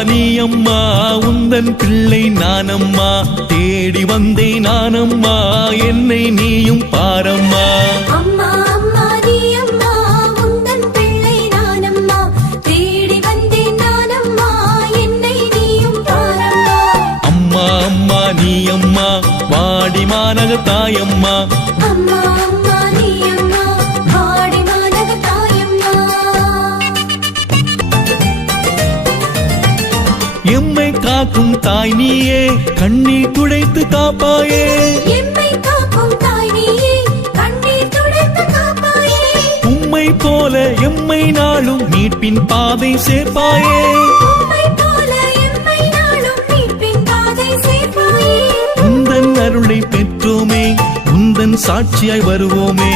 நீ அம்மா உந்தன் பிள்ளை நானம்மா. தேடி வந்தேன் நானம்மா என்னை நீயும் பாரம்மா. அம்மா அம்மா நீ அம்மா வாடி மாநக தாயம்மா. அம்மா எம்மை காக்கும் தாய் நீயே கண்ணீர் துடைத்து காப்பாயே. உம்மை போல எம்மை நாளும் மீட்பின் பாதை சேர்ப்பாயே. உந்தன் அருளை பெற்றோமே உந்தன் சாட்சியாய் வருவோமே.